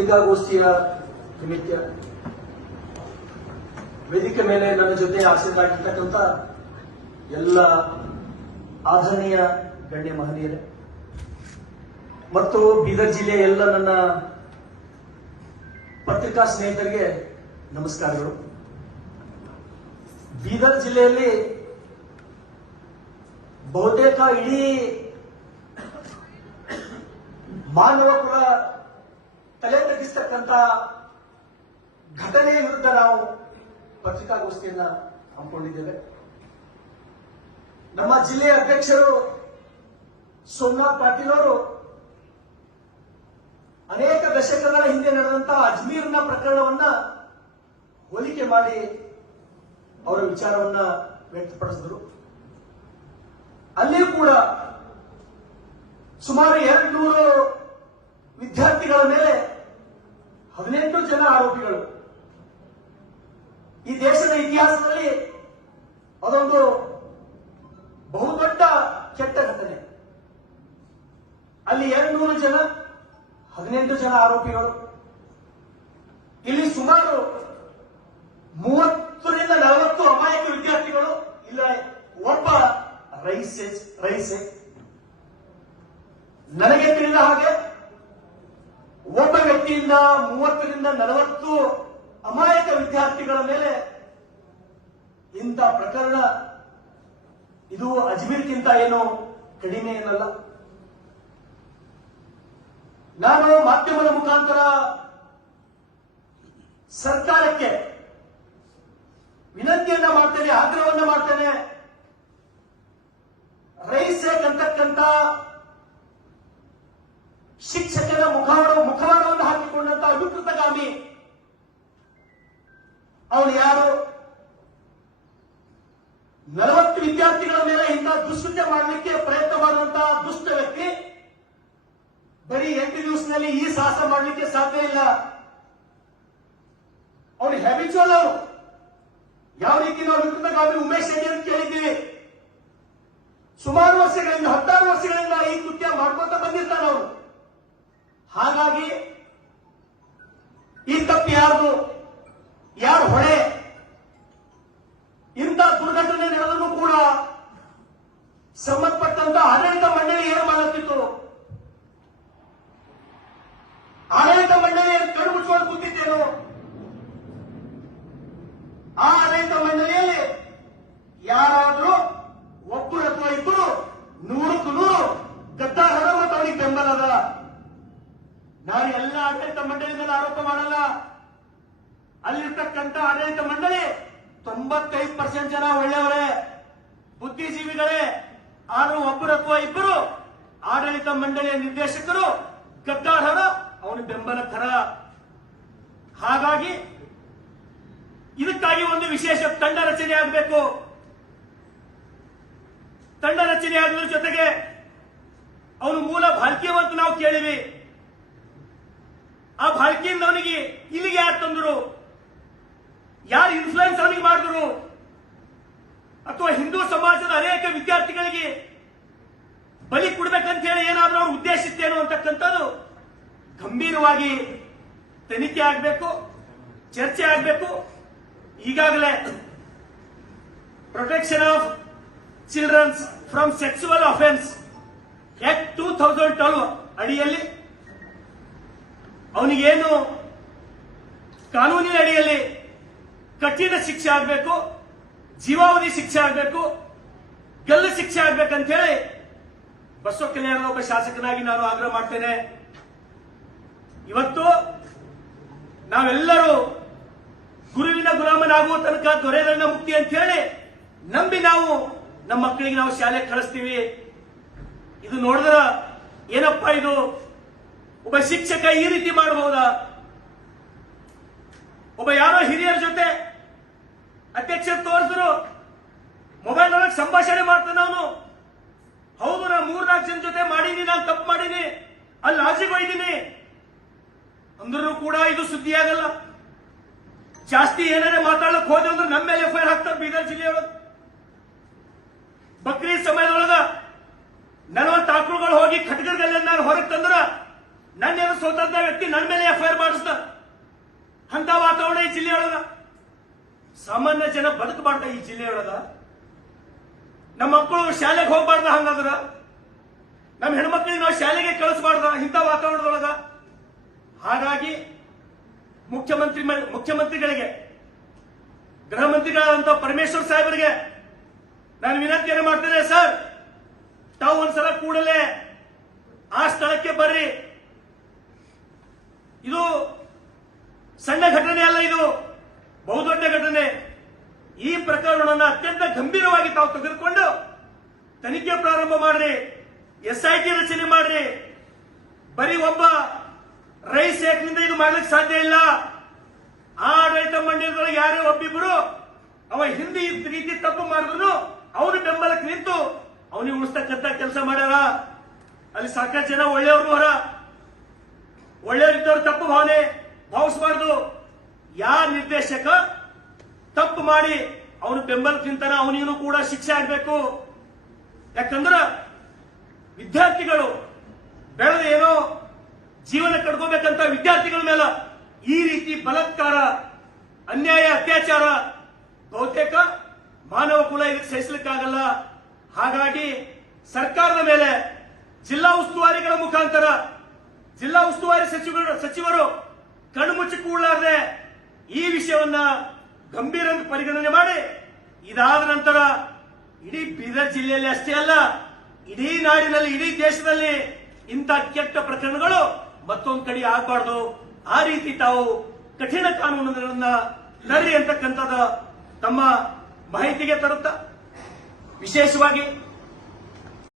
ಪತ್ರಿಕಾಗೋಷ್ಠಿಯ ನಿಮಿತ್ತ ವೇದಿಕೆ ಮೇಲೆ ನನ್ನ ಜೊತೆ ಆಸೀನರಾಗಿರ್ತಕ್ಕಂಥ ಎಲ್ಲ ಆದರಣೀಯ ಗಣ್ಯ ಮಹನೀಯರೇ ಮತ್ತು ಬೀದರ್ ಜಿಲ್ಲೆಯ ಎಲ್ಲ ನನ್ನ ಪತ್ರಿಕಾ ಸ್ನೇಹಿತರಿಗೆ ನಮಸ್ಕಾರಗಳು. ಬೀದರ್ ಜಿಲ್ಲೆಯಲ್ಲಿ ಬಹುತೇಕ ಇಡೀ ಮಾನವ ಕುಲ ತಲೆ ತಗ್ಗಿಸ್ತಕ್ಕಂಥ ಘಟನೆಯ ವಿರುದ್ಧ ನಾವು ಪತ್ರಿಕಾಗೋಷ್ಠಿಯನ್ನ ಹಮ್ಮಿಕೊಂಡಿದ್ದೇವೆ. ನಮ್ಮ ಜಿಲ್ಲೆಯ ಅಧ್ಯಕ್ಷರು ಸೋಮನಾಥ್ ಪಾಟೀಲ್ ಅವರು ಅನೇಕ ದಶಕಗಳ ಹಿಂದೆ ನಡೆದಂತಹ ಅಜ್ಮೀರ್ನ ಪ್ರಕರಣವನ್ನ ಹೋಲಿಕೆ ಮಾಡಿ ಅವರ ವಿಚಾರವನ್ನ ವ್ಯಕ್ತಪಡಿಸಿದರು. ಅಲ್ಲಿಯೂ ಕೂಡ ಸುಮಾರು 200 ವಿದ್ಯಾರ್ಥಿಗಳ ಮೇಲೆ 18 ಜನ ಆರೋಪಿಗಳು. ಈ ದೇಶದ ಇತಿಹಾಸದಲ್ಲಿ ಅದೊಂದು ಬಹುದೊಡ್ಡ ಕೆಟ್ಟ ಘಟನೆ. ಅಲ್ಲಿ 200 ಜನ 18 ಜನ ಆರೋಪಿಗಳು. ಇಲ್ಲಿ ಸುಮಾರು 30ರಿಂದ 40 ಅಮಾಯಕ ವಿದ್ಯಾರ್ಥಿಗಳು. ಇಲ್ಲ ಒಬ್ಬ ರೈಸೆ. ನನಗೆ ತಿಳಿದ ಹಾಗೆ ಒಬ್ಬ ವ್ಯಕ್ತಿಯಿಂದ 30ರಿಂದ 40 ಅಮಾಯಕ ವಿದ್ಯಾರ್ಥಿಗಳ ಮೇಲೆ ಇಂಥ ಪ್ರಕರಣ ಇದು ಅಜ್ಮೀರ್ಗಿಂತ ಏನು ಕಡಿಮೆ ಏನಲ್ಲ. ನಾನು ಮಾಧ್ಯಮದ ಮುಖಾಂತರ ಸರ್ಕಾರಕ್ಕೆ ವಿನಂತಿಯನ್ನ ಮಾಡ್ತೇನೆ, ಆಗ್ರಹವನ್ನ ಮಾಡ್ತೇನೆ. ರೈಸೇಕ್ ಅಂತಕ್ಕಂಥ ಶಿಕ್ಷಕನ ಮುಖವಾಡವನ್ನು ಹಾಕಿಕೊಂಡಂತ ವಿಕೃತಗಾಮಿ ಅವನು ಯಾರು? 40 ವಿದ್ಯಾರ್ಥಿಗಳ ಮೇಲೆ ಇಂತಹ ದುಷ್ಕೃತ್ಯ ಮಾಡಲಿಕ್ಕೆ ಪ್ರಯತ್ನ ಮಾಡುವಂತಹ ದುಷ್ಟ ವ್ಯಕ್ತಿ ಬರೀ 8 ದಿವಸದಲ್ಲಿ ಈ ಸಾಹಸ ಮಾಡಲಿಕ್ಕೆ ಸಾಧ್ಯ ಇಲ್ಲ. ಅವನು ಹ್ಯಾಬಿಚುವಲ್. ಅವರು ಯಾವ ರೀತಿ ನಾವು ವಿಕೃತಗಾಮಿ ಉಮೇಶ್ ರೆಡ್ಡಿ ಅಂತ ಕೇಳಿದ್ದೀವಿ. ಸುಮಾರು ವರ್ಷಗಳಿಂದ 16 ವರ್ಷಗಳಿಂದ ಈ ಕೃತ್ಯ ಮಾಡ್ಕೊತ ಬಂದಿರ್ತಾನೆ ಅವನು. ಹಾಗಾಗಿ ಈ ತಪ್ಪು ಯಾರ್ದು, ಯಾರು ಹೊಣೆ? ಇಂಥ ದುರ್ಘಟನೆ ನಡೆದರೂ ಕೂಡ ಸಂಬಂಧಪಟ್ಟಂತ ಆಡಳಿತ ಮಂಡಳಿ ಏನು ಮಾಡುತ್ತಿತ್ತು? ಆಡಳಿತ ಮಂಡಳಿ ಕಣ್ಣು ಮುಚ್ಚಿಕೊಂಡು ಕೂತಿದ್ದೇನು? ಆ ಆಡಳಿತ ಮಂಡಳಿಯಲ್ಲಿ ಯಾರಾದರೂ ಒಬ್ಬರು ಅಥವಾ ಇಬ್ಬರು 100ಕ್ಕೆ 100 ಗದ್ದಾರ ಮತ್ತು ಅವರಿಗೆ ಬೆಂಬಲ ಅದ. ನಾನು ಎಲ್ಲ ಆಡಳಿತ ಮಂಡಳಿ ಮೇಲೆ ಆರೋಪ ಮಾಡಲ್ಲ. ಅಲ್ಲಿರ್ತಕ್ಕಂಥ ಆಡಳಿತ ಮಂಡಳಿ 95% ಜನ ಒಳ್ಳೆಯವರೇ, ಬುದ್ಧಿಜೀವಿಗಳೇ. ಆದರೂ ಒಬ್ಬರು ಅಥವಾ ಇಬ್ಬರು ಆಡಳಿತ ಮಂಡಳಿಯ ನಿರ್ದೇಶಕರು ಗದ್ದಾರ, ಅವನ ಬೆಂಬಲಕರ. ಹಾಗಾಗಿ ಇದಕ್ಕಾಗಿ ಒಂದು ವಿಶೇಷ ತಂಡ ರಚನೆ ಆಗಬೇಕು. ತಂಡ ರಚನೆ ಆಗೋದ್ರ ಜೊತೆಗೆ ಅವನು ಮೂಲ ಭಾಲ್ಕಿಯವಂತ ನಾವು ಕೇಳಿವಿ. ಆ ಭಾಲ್ಕಿಯಿಂದ ಅವನಿಗೆ ಇಲ್ಲಿಗೆ ಯಾರು ತಂದರು? ಯಾರು ಇನ್ಫ್ಲೂಯೆನ್ಸ್ ಅವನಿಗೆ ಮಾಡಿದ್ರು? ಅಥವಾ ಹಿಂದೂ ಸಮಾಜದ ಅನೇಕ ವಿದ್ಯಾರ್ಥಿಗಳಿಗೆ ಬಲಿ ಕೊಡ್ಬೇಕಂತ ಹೇಳಿ ಏನಾದ್ರೂ ಅವ್ರು ಉದ್ದೇಶಿಸ್ತೇನೋ ಅಂತಕ್ಕಂಥದ್ದು ಗಂಭೀರವಾಗಿ ತನಿಖೆ ಆಗಬೇಕು, ಚರ್ಚೆ ಆಗಬೇಕು. ಈಗಾಗಲೇ protection of childrens from sexual offence act 2012 ಅಡಿಯಲ್ಲಿ ಅವನಿಗೇನು ಕಾನೂನಿನ ಅಡಿಯಲ್ಲಿ ಕಠಿಣ ಶಿಕ್ಷೆ ಆಗಬೇಕು, ಜೀವಾವಧಿ ಶಿಕ್ಷೆ ಆಗಬೇಕು, ಗಲ್ಲು ಶಿಕ್ಷೆ ಆಗ್ಬೇಕಂತ ಹೇಳಿ ಬಸವ ಕಲ್ಯಾಣದ ಒಬ್ಬ ಶಾಸಕನಾಗಿ ನಾನು ಆಗ್ರಹ ಮಾಡ್ತೇನೆ. ಇವತ್ತು ನಾವೆಲ್ಲರೂ ಗುರುವಿನ ಗುಲಾಮನಾಗುವ ತನಕ ದೊರೆಯರನ್ನ ಮುಕ್ತಿ ಅಂತ ಹೇಳಿ ನಂಬಿ ನಾವು ನಮ್ಮ ಮಕ್ಕಳಿಗೆ ನಾವು ಶಾಲೆಗೆ ಕಳಿಸ್ತೀವಿ. ಇದು ನೋಡಿದ್ರ ಏನಪ್ಪಾ ಇದು ಒಬ್ಬ ಶಿಕ್ಷಕ ಈ ರೀತಿ ಮಾಡಬಹುದಾ? ಒಬ್ಬ ಯಾರೋ ಹಿರಿಯರ ಜೊತೆ ಅಧ್ಯಕ್ಷರು ತೋರಿಸಿದ್ರು, ಮೊಬೈಲ್ ಒಳಗೆ ಸಂಭಾಷಣೆ ಮಾಡ್ತಾನೆ ಅವನು. ಹೌದು, ನಾನು 3-4 ಜನ ಜೊತೆ ಮಾಡೀನಿ, ನಾನು ತಪ್ಪು ಮಾಡೀನಿ, ಅಲ್ಲಿ ಲಾಜಿಗೆ ಒಯ್ದೀನಿ ಅಂದ್ರೂ ಕೂಡ ಇದು ಸುದ್ದಿ ಆಗಲ್ಲ. ಜಾಸ್ತಿ ಏನಾರೇ ಮಾತಾಡಕ್ ಹೋದೆ ಅಂದ್ರೆ ನಮ್ಮ ಮೇಲೆ ಎಫ್ಐಆರ್ ಹಾಕ್ತಾರೆ ಬೀದರ್ ಜಿಲ್ಲೆಯೊಳಗೆ. ಬಕ್ರೀದ್ ಸಮಯದೊಳಗ 40 ಆಕಳುಗಳು ಹೋಗಿ ಖಟ್ಗರ್ಗಲ್ಲ ನಾನು ಹೊರಗೆ ತಂದ್ರ ನನ್ನ ಸ್ವತಂತ್ರ ವ್ಯಕ್ತಿ ನನ್ನ ಮೇಲೆ ಎಫ್ಐಆರ್ ಮಾಡಿಸ್ದ. ಅಂತ ವಾತಾವರಣ ಈ ಜಿಲ್ಲೆಯೊಳಗ. ಸಾಮಾನ್ಯ ಜನ ಬದುಕಬಾರ್ದ ಈ ಜಿಲ್ಲೆಯೊಳಗ. ನಮ್ಮ ಮಕ್ಕಳು ಶಾಲೆಗೆ ಹೋಗ್ಬಾರ್ದ, ಹಂಗಾದ್ರ ನಮ್ಮ ಹೆಣ್ಮಕ್ಳಿಗೆ ನಾವು ಶಾಲೆಗೆ ಕಳಿಸಬಾರ್ದ ಇಂಥ ವಾತಾವರಣದೊಳಗ. ಹಾಗಾಗಿ ಮುಖ್ಯಮಂತ್ರಿಗಳಿಗೆ, ಗೃಹ ಮಂತ್ರಿಗಳಾದಂತಹ ಪರಮೇಶ್ವರ್ ಸಾಹೇಬರಿಗೆ ನಾನು ವಿನಂತಿಯನ್ನು ಮಾಡ್ತೇನೆ. ಸರ್, ತಾವು ಒಂದ್ಸಲ ಕೂಡಲೇ ಆ ಸ್ಥಳಕ್ಕೆ ಬರ್ರಿ. ಇದು ಸಣ್ಣ ಘಟನೆ ಅಲ್ಲ, ಇದು ಬಹುದೊಡ್ಡ ಘಟನೆ. ಈ ಪ್ರಕರಣವನ್ನು ಅತ್ಯಂತ ಗಂಭೀರವಾಗಿ ತಾವು ತೆಗೆದುಕೊಂಡು ತನಿಖೆ ಪ್ರಾರಂಭ ಮಾಡ್ರಿ, ಎಸ್ಐಟಿ ರಚನೆ ಮಾಡ್ರಿ. ಬರೀ ಒಬ್ಬ ರೈಸ್ ಏಕನಿಂದ ಇದು ಮಾಡ್ಲಿಕ್ಕೆ ಸಾಧ್ಯ ಇಲ್ಲ. ಆಡಳಿತ ಮಂಡಳಿಯೊಳಗೆ ಯಾರೇ ಒಬ್ಬಿಬ್ರು ಅವ ಹಿಂದಿ ರೀತಿ ತಪ್ಪು ಮಾಡಿದ್ರು ಅವನು ಬೆಂಬಲಕ್ಕೆ ನಿಂತು ಅವನಿಗೆ ಉಳಿಸ್ತಕ್ಕಂಥ ಕೆಲಸ ಮಾಡ್ಯಾರ. ಅಲ್ಲಿ ಸಾಕಷ್ಟು ಜನ ಒಳ್ಳೆಯವರು ಹೊರ, ಒಳ್ಳೆಯವರಿದ್ದವರು ತಪ್ಪು ಭಾವನೆ ಭಾವಿಸಬಾರ್ದು. ಯಾವ ನಿರ್ದೇಶಕ ತಪ್ಪು ಮಾಡಿ ಅವನು ಬೆಂಬಲಕ್ಕೆ ನಿಂತಾನ ಅವನಿಗೂ ಕೂಡ ಶಿಕ್ಷೆ ಆಗ್ಬೇಕು. ಯಾಕಂದ್ರ ವಿದ್ಯಾರ್ಥಿಗಳು ಬೆಳೆದ ಏನೋ ಜೀವನ ಕಟ್ಕೋಬೇಕಂತ ವಿದ್ಯಾರ್ಥಿಗಳ ಮೇಲೆ ಈ ರೀತಿ ಬಲಾತ್ಕಾರ, ಅನ್ಯಾಯ, ಅತ್ಯಾಚಾರ ಬಹುತೇಕ ಮಾನವ ಕುಲ ಇದಕ್ಕೆ ಸಹಿಸಲಿಕ್ಕಾಗಲ್ಲ. ಹಾಗಾಗಿ ಸರ್ಕಾರದ ಮೇಲೆ ಜಿಲ್ಲಾ ಉಸ್ತುವಾರಿಗಳ ಮುಖಾಂತರ ಜಿಲ್ಲಾ ಉಸ್ತುವಾರಿ ಸಚಿವರು ಕಣ್ಮುಚ್ಚಿ ಕೂಡಲಾರದೆ ಈ ವಿಷಯವನ್ನ ಗಂಭೀರ ಪರಿಗಣನೆ ಮಾಡಿ, ಇದಾದ ನಂತರ ಇಡೀ ಬೀದರ್ ಜಿಲ್ಲೆಯಲ್ಲಿ ಅಷ್ಟೇ ಅಲ್ಲ, ಇಡೀ ನಾಡಿನಲ್ಲಿ, ಇಡೀ ದೇಶದಲ್ಲಿ ಇಂಥ ಕೆಟ್ಟ ಪ್ರಕರಣಗಳು ಮತ್ತೊಂದು ಕಡೆ ಆಗಬಾರ್ದು. ಆ ರೀತಿ ತಾವು ಕಠಿಣ ಕಾನೂನುಗಳನ್ನ ತರ್ರಿ ಅಂತಕ್ಕಂಥದ್ದು ತಮ್ಮ ಮಾಹಿತಿಗೆ ತರುತ್ತಾ, ವಿಶೇಷವಾಗಿ